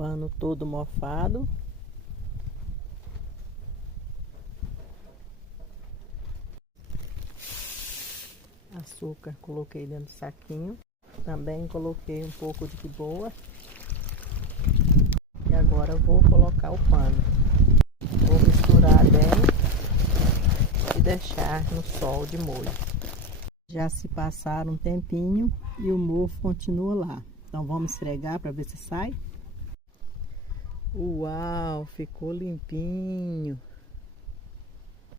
pano todo mofado. Açúcar coloquei dentro do saquinho. Também coloquei um pouco de boa. E agora eu vou colocar o pano. Vou misturar bem e deixar no sol de molho. Já se passaram um tempinho e o mofo continua lá. Então vamos esfregar para ver se sai. Uau, ficou limpinho.